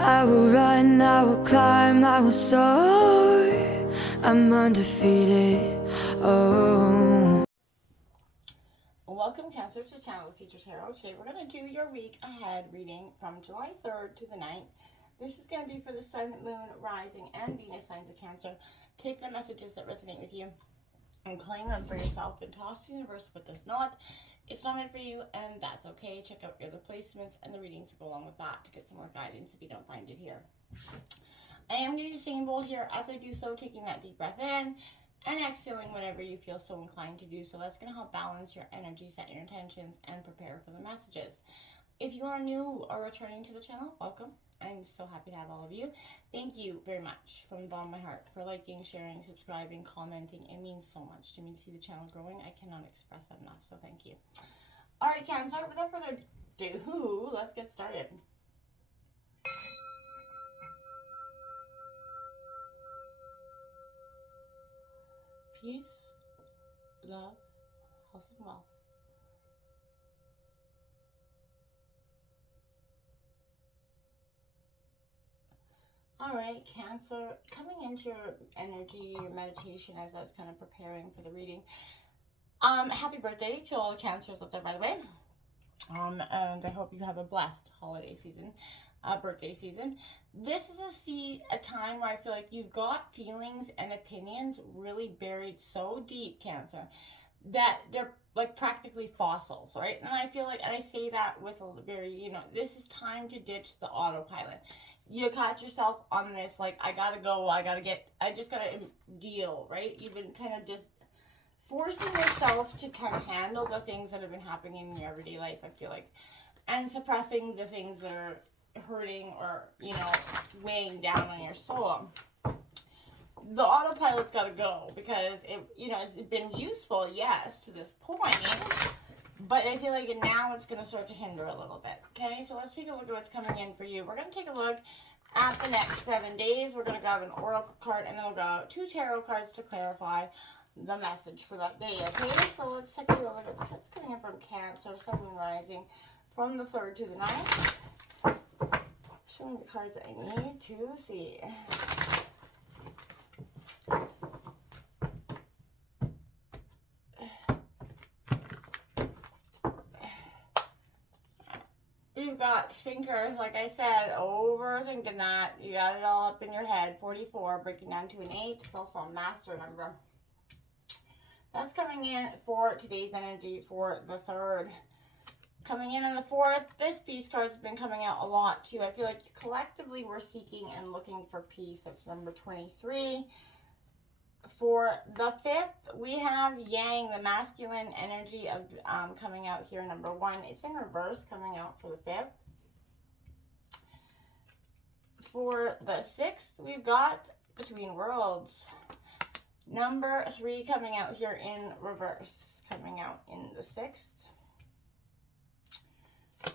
I will run, I will climb, I will soar. I'm undefeated. Oh. Welcome, Cancer, to Channel Future Tarot. Today we're going to do your week ahead reading from July 3rd to the 9th. This is going to be for the Sun, Moon, Rising, and Venus signs of Cancer. Take the messages that resonate with you and claim them for yourself and toss to the universe what does not. It's not meant for you, and that's okay. Check out your other placements and the readings that go along with that to get some more guidance if you don't find it here. I am going to use singing bowl here. As I do so, taking that deep breath in and exhaling whenever you feel so inclined to do so. That's going to help balance your energy, set your intentions, and prepare for the messages. If you are new or returning to the channel, welcome. I'm so happy to have all of you. Thank you very much from the bottom of my heart for liking, sharing, subscribing, commenting. It means so much to me to see the channel growing. I cannot express that enough, so thank you. All right, Cancer, without further ado, let's get started. Peace, love, health, and wealth. All right, Cancer, coming into your energy, your meditation as I was kind of preparing for the reading. Happy birthday to all the Cancers out there, by the way. And I hope you have a blessed holiday season, birthday season. This is a time where I feel like you've got feelings and opinions really buried so deep, Cancer, that they're like practically fossils, right? And I feel like, and I say that with a very, this is time to ditch the autopilot. You caught yourself on this, like, I gotta go, I just gotta deal, right? You've been kind of just forcing yourself to kind of handle the things that have been happening in your everyday life, I feel like, and suppressing the things that are hurting or, weighing down on your soul. The autopilot's got to go because it's been useful, yes, to this point, but I feel like now it's going to start to hinder a little bit. Okay, so let's take a look at what's coming in for you. We're going to take a look at the next 7 days. We're going to grab an oracle card and then we'll grab 2 tarot cards to clarify the message for that day. Okay, so let's take a look at what's coming in from Cancer, Sun, Moon, Rising, from the 3rd to the 9th. Show me the cards that I need to see. You've got thinker, like I said, overthinking that. You got it all up in your head. 44, breaking down to an 8. It's also a master number. That's coming in for today's energy for the 3rd. Coming in on the 4th, this peace card's been coming out a lot too. I feel like collectively we're seeking and looking for peace. That's number 23. For the 5th, we have Yang, the masculine energy of coming out here, number 1. It's in reverse coming out for the 5th. For the 6th, we've got Between Worlds. Number 3 coming out here in reverse, coming out in the 6th.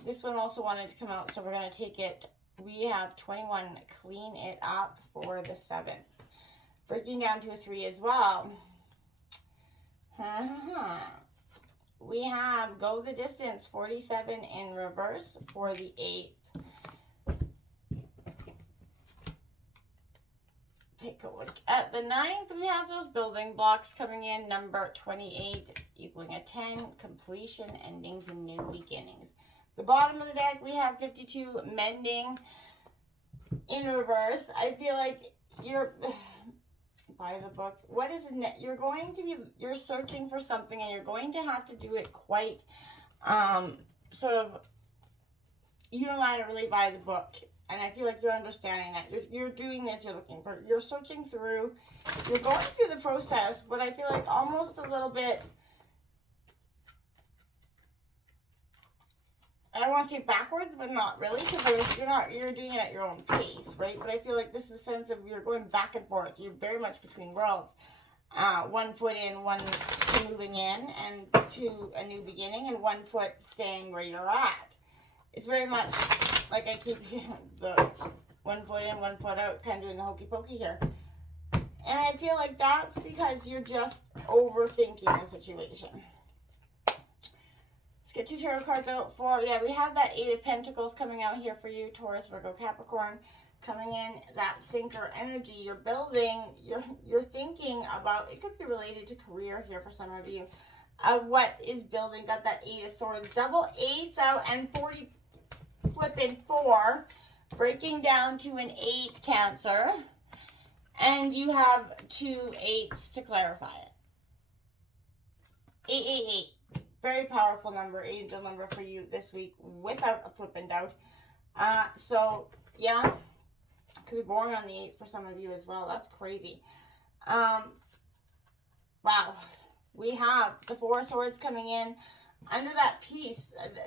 This one also wanted to come out, so we're going to take it. We have 21, Clean It Up for the 7th. Breaking down to a 3 as well. We have Go the Distance, 47 in reverse for the 8th. Take a look at the 9th. We have those building blocks coming in, number 28, equaling a 10, completion, endings, and new beginnings. The bottom of the deck, we have 52, Mending in reverse. I feel like you're... by the book. What is it? You're searching for something and you're going to have to do it quite sort of unilaterally by the book. And I feel like you're understanding that. You're doing this, you're searching through, you're going through the process, but I feel like almost a little bit, I don't want to say backwards, but not really, because you're doing it at your own pace, right? But I feel like this is a sense of you're going back and forth. You're very much between worlds. 1 foot in, 1 moving in, and to a new beginning, and 1 foot staying where you're at. It's very much like I keep the 1 foot in, 1 foot out, kind of doing the hokey pokey here. And I feel like that's because you're just overthinking the situation. get 2 tarot cards out for, yeah, we have that 8 of Pentacles coming out here for you, Taurus, Virgo, Capricorn, coming in, that thinker energy. You're building, you're thinking about, it could be related to career here for some of you, what is building. Got that 8 of Swords, double 8s out, and 40 flipping 4, breaking down to an 8, Cancer, and you have 2 8s to clarify it. 888. Very powerful number, angel number for you this week, without a flipping doubt. So, yeah, could be born on the 8 for some of you as well. That's crazy. Wow. We have the 4 of Swords coming in. Under that peace,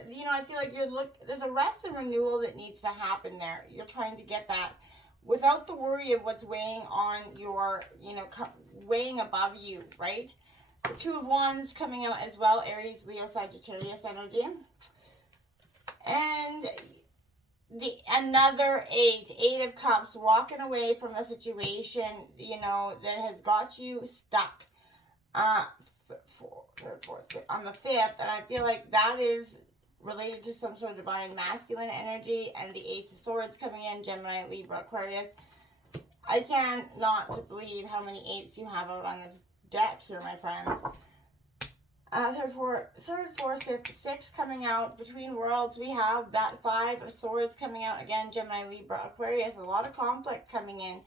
you know, I feel like there's a rest and renewal that needs to happen there. You're trying to get that without the worry of what's weighing on your, you know, weighing above you, right? The 2 of Wands coming out as well, Aries, Leo, Sagittarius energy. And another 8 of Cups, walking away from a situation, you know, that has got you stuck. On the 5th, and I feel like that is related to some sort of divine masculine energy, and the Ace of Swords coming in, Gemini, Libra, Aquarius. I can't not believe how many 8s you have out on this deck here, my friends. Third, fourth, fifth, 6 coming out. Between worlds, we have that 5 of Swords coming out again, Gemini, Libra, Aquarius. A lot of conflict coming in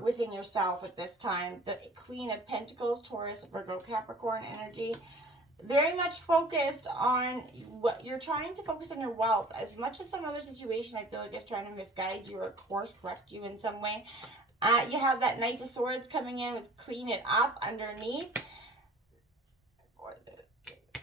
within yourself at this time. The Queen of Pentacles, Taurus, Virgo, Capricorn energy. Very much focused on what you're trying to focus on, your wealth. As much as some other situation I feel like is trying to misguide you or course correct you in some way. You have that Knight of Swords coming in with clean it up underneath.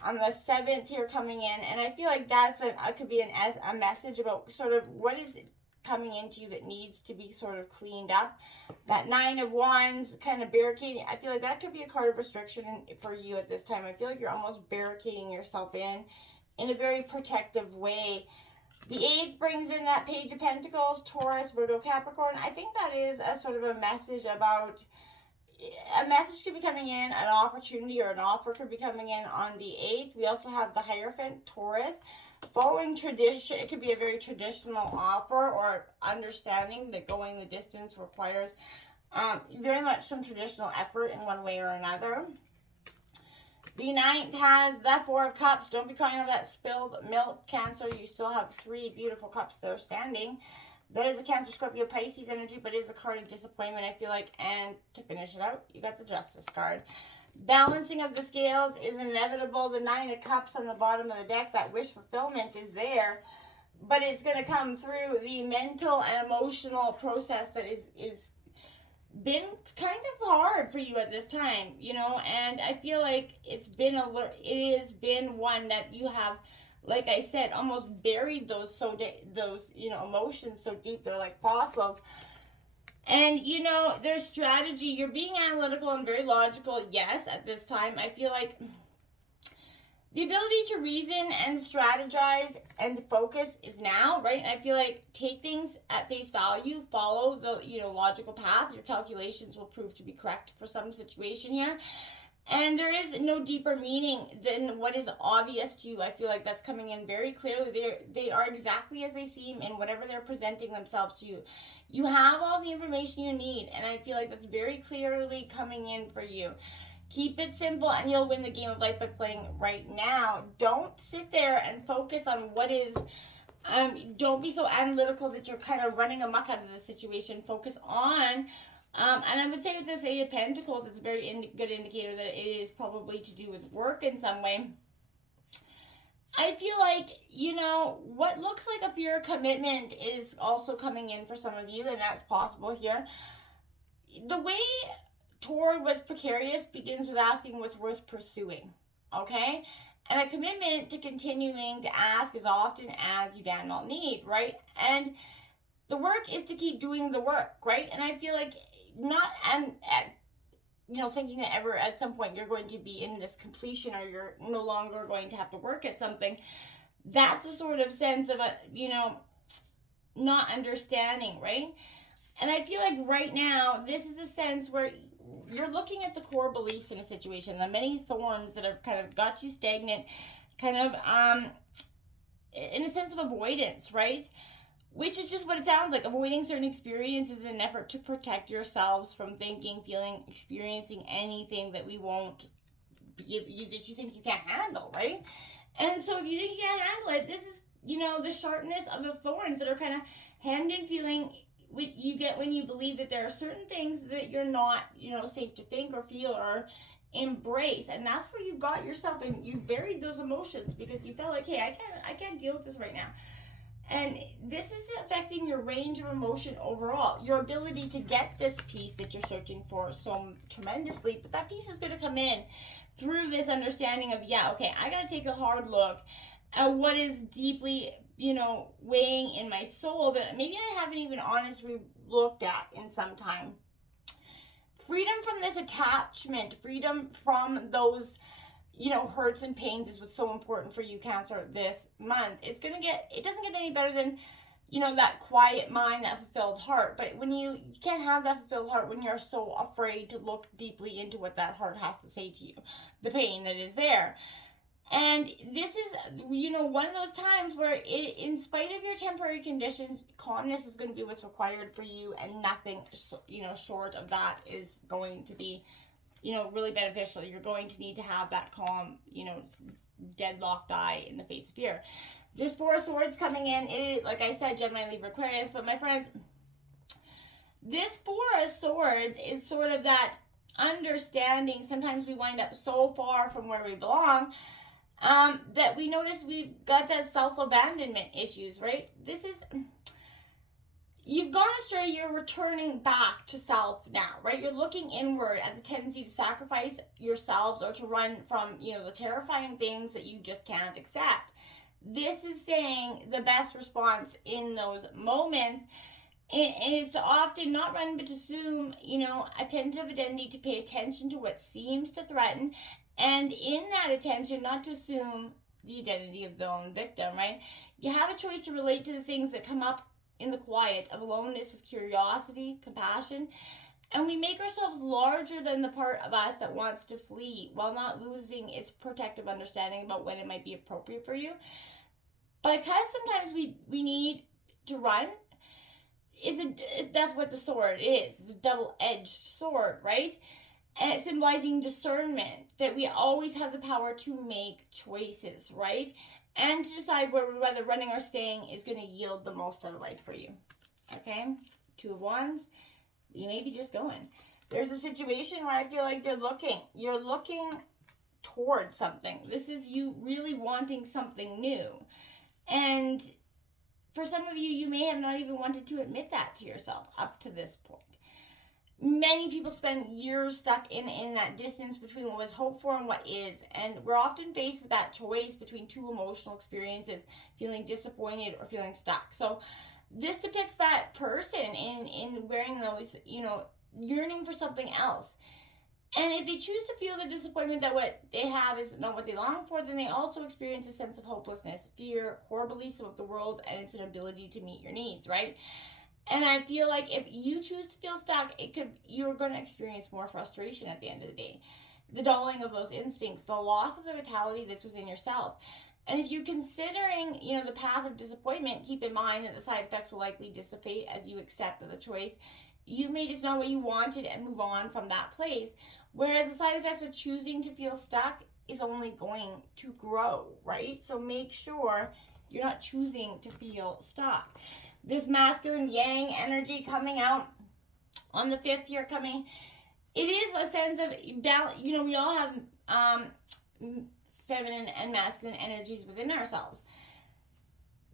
On the 7th here coming in, and I feel like that's could be a message about sort of what is coming into you that needs to be sort of cleaned up. That 9 of Wands kind of barricading, I feel like that could be a card of restriction for you at this time. I feel like you're almost barricading yourself in a very protective way. The 8th brings in that Page of Pentacles, Taurus, Virgo, Capricorn. I think that is a sort of a message about, a message could be coming in, an opportunity or an offer could be coming in on the 8th. We also have the Hierophant, Taurus. Following tradition, it could be a very traditional offer or understanding that going the distance requires very much some traditional effort in one way or another. The 9th has that 4 of Cups. Don't be crying over that spilled milk, Cancer. You still have 3 beautiful cups there standing. That is a Cancer, Scorpio, Pisces energy, but it is a card of disappointment, I feel like. And to finish it out, you got the Justice card. Balancing of the scales is inevitable. The 9 of Cups on the bottom of the deck, that wish fulfillment is there. But it's going to come through the mental and emotional process that is been kind of hard for you at this time, you know, and I feel like it has been one that you have, like I said, almost buried those you know, emotions so deep they're like fossils. And you know, there's strategy. You're being analytical and very logical, yes, at this time. I feel like the ability to reason and strategize and focus is now, right? And I feel like take things at face value, follow the, you know, logical path. Your calculations will prove to be correct for some situation here. And there is no deeper meaning than what is obvious to you. I feel like that's coming in very clearly. They are exactly as they seem in whatever they're presenting themselves to you. You have all the information you need, and I feel like that's very clearly coming in for you. Keep it simple and you'll win the game of life by playing right now. Don't sit there and focus on what is, don't be so analytical that you're kind of running amok out of the situation. Focus on, and I would say with this 8 of Pentacles, it's a very good indicator that it is probably to do with work in some way. I feel like, you know, what looks like a fear of commitment is also coming in for some of you, and that's possible here. The way toward what's precarious begins with asking what's worth pursuing, okay? And a commitment to continuing to ask as often as you damn well need, right? And the work is to keep doing the work, right? And I feel like you know, thinking that ever at some point you're going to be in this completion or you're no longer going to have to work at something. That's a sort of sense of a, you know, not understanding, right? And I feel like right now, this is a sense where you're looking at the core beliefs in a situation, the many thorns that have kind of got you stagnant, kind of in a sense of avoidance, right? Which is just what it sounds like. Avoiding certain experiences in an effort to protect yourselves from thinking, feeling, experiencing anything that we won't, that you think you can't handle, right? And so if you think you can't handle it, this is, the sharpness of the thorns that are kind of hand in feeling you get when you believe that there are certain things that you're not, safe to think or feel or embrace. And that's where you got yourself and you buried those emotions because you felt like, hey, I can't deal with this right now. And this is affecting your range of emotion overall, your ability to get this peace that you're searching for so tremendously. But that peace is going to come in through this understanding of, I got to take a hard look at what is deeply, weighing in my soul that maybe I haven't even honestly looked at in some time. Freedom from this attachment, freedom from those hurts and pains is what's so important for you, Cancer, this month. It doesn't get any better than, that quiet mind, that fulfilled heart. But when you can't have that fulfilled heart when you're so afraid to look deeply into what that heart has to say to you, the pain that is there. And this is, one of those times where in spite of your temporary conditions, calmness is going to be what's required for you, and nothing, short of that is going to be really beneficial. You're going to need to have that calm, deadlocked eye in the face of fear. This Four of Swords coming in, like I said, Gemini, Libra, Aquarius, but my friends, this Four of Swords is sort of that understanding. Sometimes we wind up so far from where we belong that we notice we've got that self-abandonment issues, right? You've gone astray, you're returning back to self now, right? You're looking inward at the tendency to sacrifice yourselves or to run from, the terrifying things that you just can't accept. This is saying the best response in those moments is to often not run, but to assume, attentive identity, to pay attention to what seems to threaten. And in that attention, not to assume the identity of the own victim, right? You have a choice to relate to the things that come up in the quiet of aloneness with curiosity, compassion, and we make ourselves larger than the part of us that wants to flee while not losing its protective understanding about when it might be appropriate for you. Because sometimes we need to run, that's what the sword is. It's a double-edged sword, right? And it's symbolizing discernment, that we always have the power to make choices, right? And to decide whether running or staying is going to yield the most out of life for you. Okay? Two of Wands. You may be just going. There's a situation where I feel like you're looking towards something. This is you really wanting something new. And for some of you, you may have not even wanted to admit that to yourself up to this point. Many people spend years stuck in that distance between what was hoped for and what is. And we're often faced with that choice between two emotional experiences, feeling disappointed or feeling stuck. So this depicts that person in wearing those, yearning for something else. And if they choose to feel the disappointment that what they have is not what they long for, then they also experience a sense of hopelessness, fear, core beliefs about the world, and its inability to meet your needs, right? And I feel like if you choose to feel stuck, you're going to experience more frustration at the end of the day. The dulling of those instincts, the loss of the vitality that's within yourself. And if you're considering, the path of disappointment, keep in mind that the side effects will likely dissipate as you accept that the choice you made is not what you wanted and move on from that place. Whereas the side effects of choosing to feel stuck is only going to grow, right? So make sure you're not choosing to feel stuck. This masculine yang energy coming out on the 5th here coming, it is a sense of balance. We all have feminine and masculine energies within ourselves.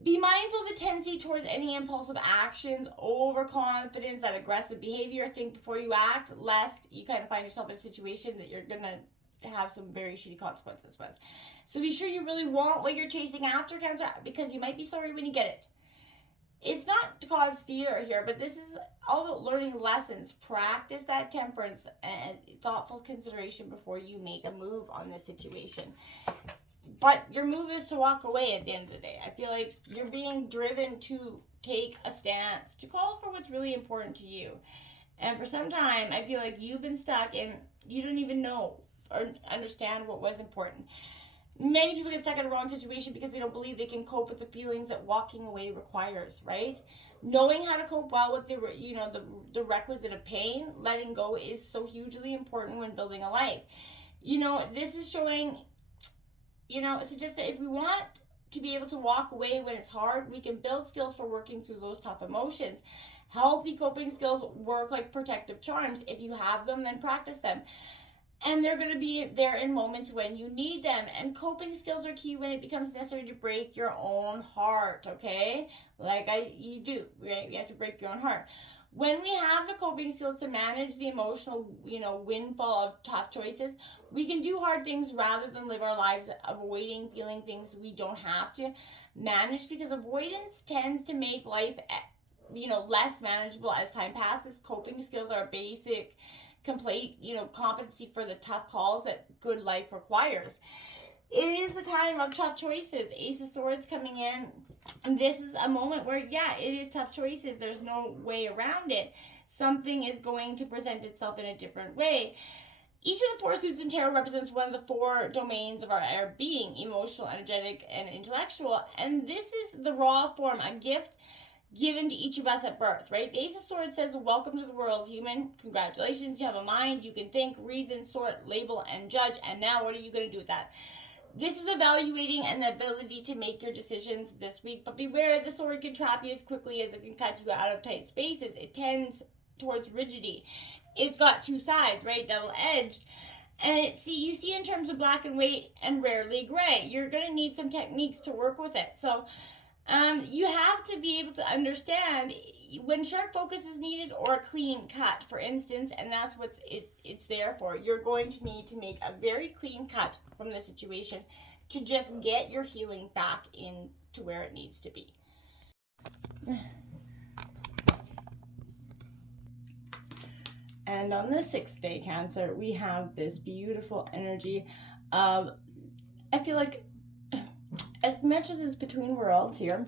Be mindful of the tendency towards any impulsive actions, overconfidence, that aggressive behavior. Think before you act, lest you kind of find yourself in a situation that you're going to have some very shitty consequences with. So be sure you really want what you're chasing after, Cancer, because you might be sorry when you get it. It's not to cause fear here, but this is all about learning lessons. Practice that temperance and thoughtful consideration before you make a move on this situation. But your move is to walk away at the end of the day. I feel like you're being driven to take a stance, to call for what's really important to you. And for some time, I feel like you've been stuck and you don't even know or understand what was important. Many people get stuck in a wrong situation because they don't believe they can cope with the feelings that walking away requires, right? Knowing how to cope well with the requisite of pain, letting go is so hugely important when building a life. This is showing, suggests that if we want to be able to walk away when it's hard, we can build skills for working through those tough emotions. Healthy coping skills work like protective charms. If you have them, then practice them. And they're going to be there in moments when you need them. And coping skills are key when it becomes necessary to break your own heart, okay? You do, right? You have to break your own heart. When we have the coping skills to manage the emotional, windfall of tough choices, we can do hard things rather than live our lives avoiding feeling things we don't have to manage, because avoidance tends to make life, less manageable as time passes. Coping skills are a basic complete competency for the tough calls that good life requires. It is a time of tough choices. Ace of Swords coming in, and this is a moment where it is tough choices. There's no way around it. Something is going to present itself in a different way. Each of the four suits in tarot represents one of the four domains of our being: emotional, energetic, and intellectual. And this is the raw form, a gift given to each of us at birth, right? The Ace of Swords says, welcome to the world, human. Congratulations, you have a mind, you can think, reason, sort, label, and judge. And now what are you going to do with that? This is evaluating and the ability to make your decisions this week. But beware, the sword can trap you as quickly as it can cut you out of tight spaces. It tends towards rigidity. It's got two sides, right? Double-edged. And you see in terms of black and white and rarely gray. You're going to need some techniques to work with it. So you have to be able to understand when sharp focus is needed or a clean cut, for instance, and that's what it's there for. You're going to need to make a very clean cut from the situation to just get your healing back into where it needs to be. And on the 6th day, Cancer, we have this beautiful energy of, I feel like, as much as it's between worlds here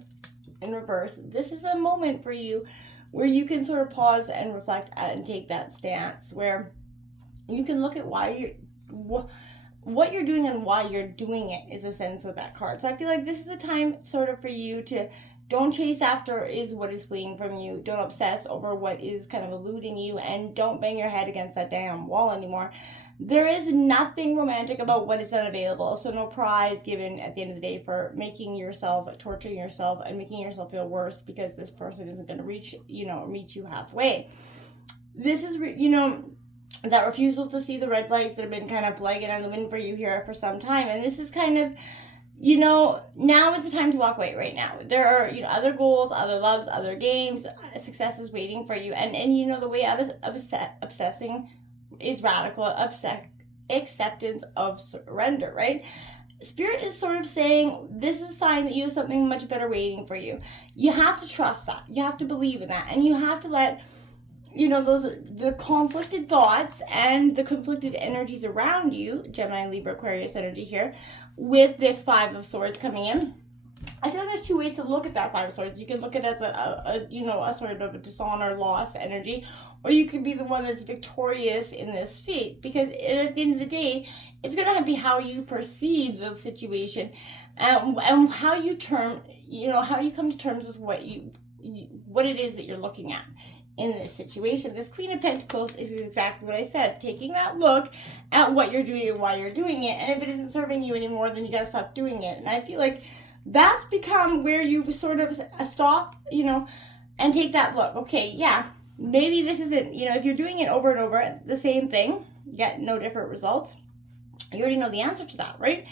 in reverse, this is a moment for you where you can sort of pause and reflect and take that stance where you can look at what you're doing and why you're doing it, is a sense with that card. So I feel like this is a time sort of for you to don't chase after is what is fleeing from you. Don't obsess over what is kind of eluding you, and don't bang your head against that damn wall anymore. There is nothing romantic about what is unavailable, so no prize given at the end of the day for making yourself, torturing yourself, and making yourself feel worse because this person isn't going to meet you halfway. This is, that refusal to see the red flags that have been kind of flagging on the wind for you here for some time, and this is kind of, now is the time to walk away right now. There are, other goals, other loves, other games, success is waiting for you, and the way I was obsessing is radical acceptance of surrender, right? Spirit is sort of saying this is a sign that you have something much better waiting for you. You have to trust that. You have to believe in that. And you have to let, the conflicted thoughts and the conflicted energies around you, Gemini, Libra, Aquarius energy here, with this 5 of Swords coming in. I feel like there's two ways to look at that 5 of Swords. You can look at it as a sort of a dishonor, loss energy, or you could be the one that's victorious in this fate, because at the end of the day, it's going to be how you perceive the situation, and how you come to terms with what it is that you're looking at in this situation. This Queen of Pentacles is exactly what I said, taking that look at what you're doing and why you're doing it, and if it isn't serving you anymore, then you got to stop doing it. And I feel like that's become where you sort of stop, and take that look. Okay, yeah, maybe this isn't, if you're doing it over and over, the same thing, get no different results, you already know the answer to that, right?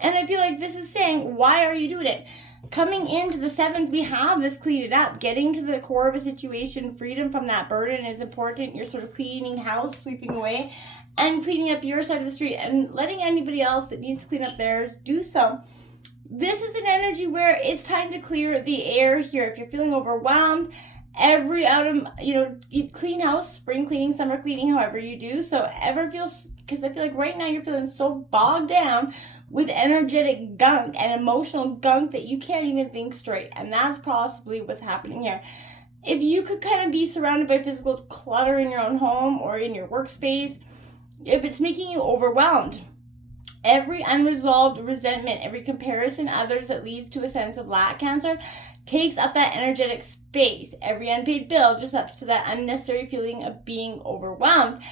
And I feel like this is saying, why are you doing it? Coming into the 7th, we have this clean it up, getting to the core of a situation. Freedom from that burden is important. You're sort of cleaning house, sweeping away, and cleaning up your side of the street, and letting anybody else that needs to clean up theirs do so. This is an energy where it's time to clear the air here. If you're feeling overwhelmed, every item, clean house, spring cleaning, summer cleaning, however you do. So because I feel like right now you're feeling so bogged down with energetic gunk and emotional gunk that you can't even think straight. And that's possibly what's happening here. If you could kind of be surrounded by physical clutter in your own home or in your workspace, if it's making you overwhelmed, Every unresolved resentment, every comparison to others that leads to a sense of lack, Cancer, takes up that energetic space. Every unpaid bill just ups to that unnecessary feeling of being overwhelmed.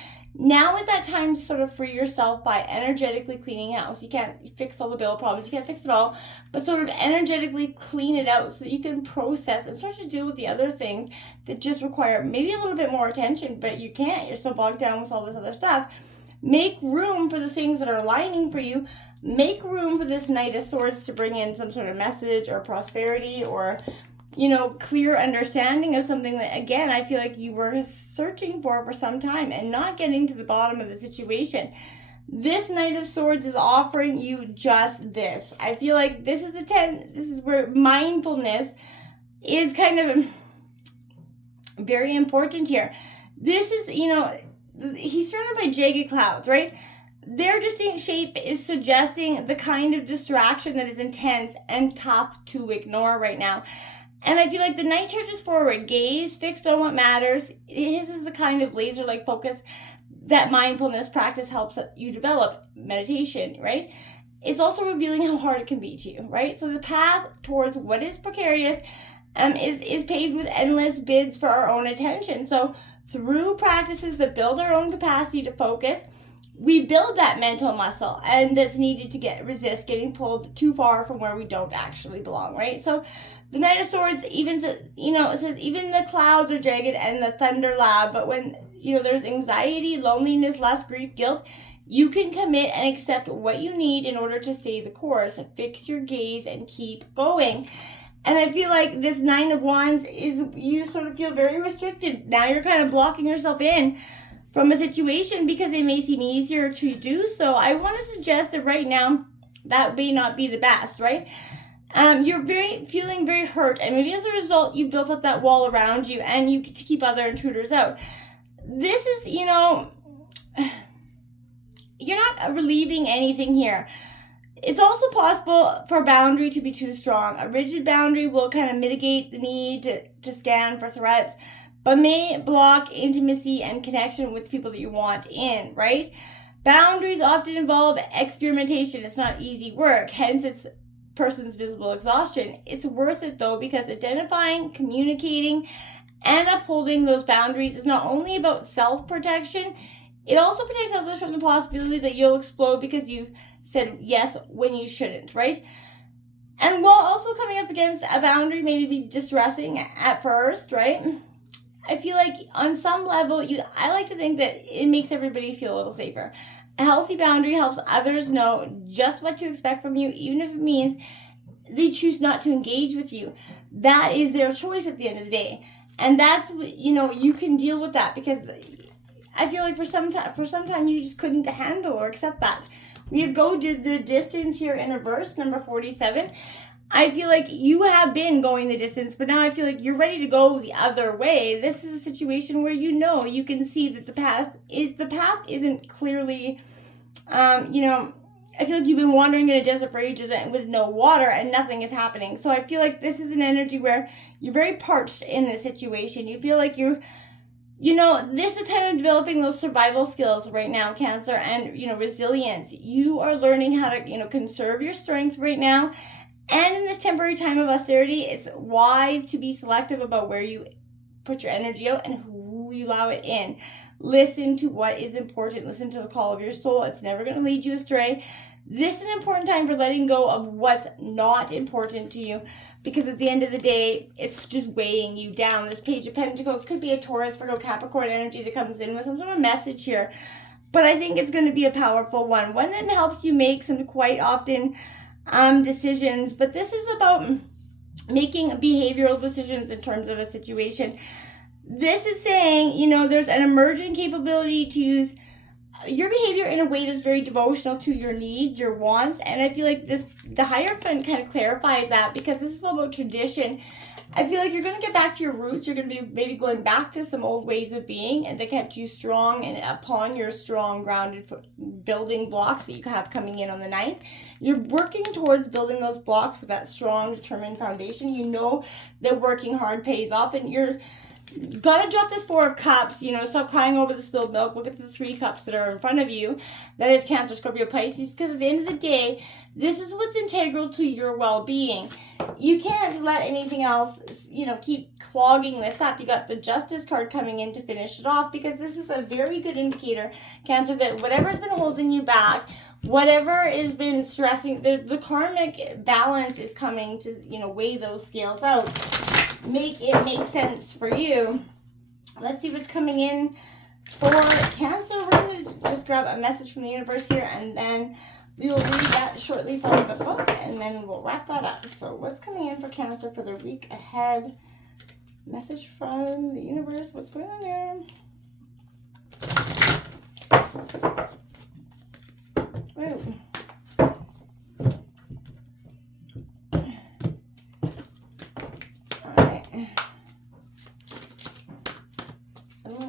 Now is that time to sort of free yourself by energetically cleaning house. You can't fix all the bill problems, you can't fix it all, but sort of energetically clean it out so that you can process and start to deal with the other things that just require maybe a little bit more attention, but you can't. You're so bogged down with all this other stuff. Make room for the things that are aligning for you. Make room for this Knight of Swords to bring in some sort of message or prosperity or, clear understanding of something that, again, I feel like you were searching for some time and not getting to the bottom of the situation. This Knight of Swords is offering you just this. I feel like this is where mindfulness is kind of very important here. This is, he's surrounded by jagged clouds, right? Their distinct shape is suggesting the kind of distraction that is intense and tough to ignore right now. And I feel like the Knight charges forward, gaze fixed on what matters. His is the kind of laser-like focus that mindfulness practice helps you develop. Meditation, right? It's also revealing how hard it can be to you, right? So the path towards what is precarious is paved with endless bids for our own attention. So through practices that build our own capacity to focus, we build that mental muscle, and that's needed to resist getting pulled too far from where we don't actually belong, right? So the Knight of Swords even says, it says even the clouds are jagged and the thunder loud, but when, there's anxiety, loneliness, lust, grief, guilt, you can commit and accept what you need in order to stay the course. Fix your gaze and keep going. And I feel like this Nine of Wands is, you sort of feel very restricted. Now you're kind of blocking yourself in from a situation because it may seem easier to do so. I want to suggest that right now, that may not be the best, right? You're feeling very hurt, and maybe as a result, you built up that wall around you and you to keep other intruders out. This is, you're not relieving anything here. It's also possible for a boundary to be too strong. A rigid boundary will kind of mitigate the need to scan for threats, but may block intimacy and connection with people that you want in, right? Boundaries often involve experimentation. It's not easy work, hence it's person's visible exhaustion. It's worth it though, because identifying, communicating, and upholding those boundaries is not only about self-protection, it also protects others from the possibility that you'll explode because you've said yes when you shouldn't, right? And while also coming up against a boundary maybe be distressing at first, right? I feel like on some level, I like to think that it makes everybody feel a little safer. A healthy boundary helps others know just what to expect from you, even if it means they choose not to engage with you. That is their choice at the end of the day. And that's, you can deal with that, because I feel like for some time you just couldn't handle or accept that. We go the distance here in reverse, number 47. I feel like you have been going the distance, but now I feel like you're ready to go the other way. This is a situation where you can see that the path isn't clearly, I feel like you've been wandering in a desert for ages with no water and nothing is happening. So I feel like this is an energy where you're very parched in this situation. You feel like this is a time of developing those survival skills right now, Cancer, and, resilience. You are learning how to, conserve your strength right now. And in this temporary time of austerity, it's wise to be selective about where you put your energy out and who you allow it in. Listen to what is important. Listen to the call of your soul. It's never going to lead you astray. This is an important time for letting go of what's not important to you, because at the end of the day, it's just weighing you down. This Page of Pentacles could be a Taurus, Virgo, Capricorn energy that comes in with some sort of message here. But I think it's going to be a powerful one that helps you make some quite often decisions. But this is about making behavioral decisions in terms of a situation. This is saying, there's an emerging capability to use your behavior in a way that's very devotional to your needs, your wants. And I feel like the Hierophant kind of clarifies that, because this is all about tradition. I feel like you're going to get back to your roots. You're going to be maybe going back to some old ways of being, and that kept you strong and upon your strong, grounded building blocks that you have coming in on the 9th. You're working towards building those blocks with that strong, determined foundation. You know that working hard pays off, and you're Gotta drop this 4 of Cups. Stop crying over the spilled milk. Look at the 3 cups that are in front of you. That is Cancer, Scorpio, Pisces. Because at the end of the day, this is what's integral to your well-being. You can't let anything else, keep clogging this up. You got the Justice card coming in to finish it off, because this is a very good indicator, Cancer, that whatever's been holding you back, whatever has been stressing, the karmic balance is coming to, weigh those scales out. Make it make sense for you. Let's see what's coming in for Cancer. We're going to just grab a message from the universe here, and then we will read that shortly from the book, and then we'll wrap that up. So what's coming in for Cancer for the week ahead? Message from the universe. What's going on there? Whoa.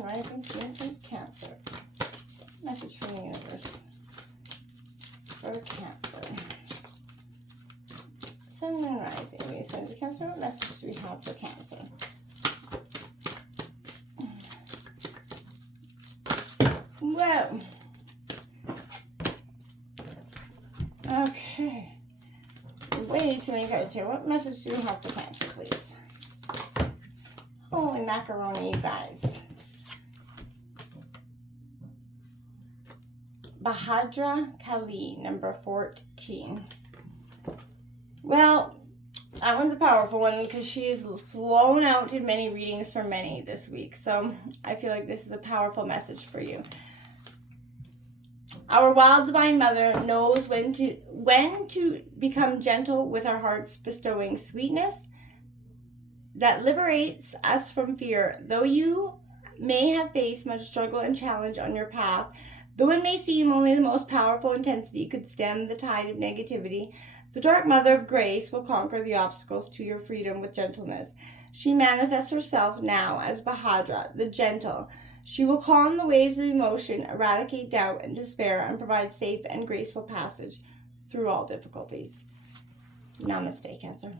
Rising, Venus, and Cancer. Message from the universe for Cancer. Sun, Moon, Rising, Venus, and Cancer. What message do we have for Cancer? Whoa. Okay. Way too many cards here. What message do we have for Cancer, please? Holy macaroni, you guys. Bhadra Kali, number 14. Well, that one's a powerful one because she's flown out to many readings for many this week. So I feel like this is a powerful message for you. Our wild divine mother knows when to become gentle with our hearts, bestowing sweetness that liberates us from fear. Though you may have faced much struggle and challenge on your path, though it may seem only the most powerful intensity could stem the tide of negativity, the Dark Mother of Grace will conquer the obstacles to your freedom with gentleness. She manifests herself now as Bhadra, the gentle. She will calm the waves of emotion, eradicate doubt and despair, and provide safe and graceful passage through all difficulties. Namaste, Cancer.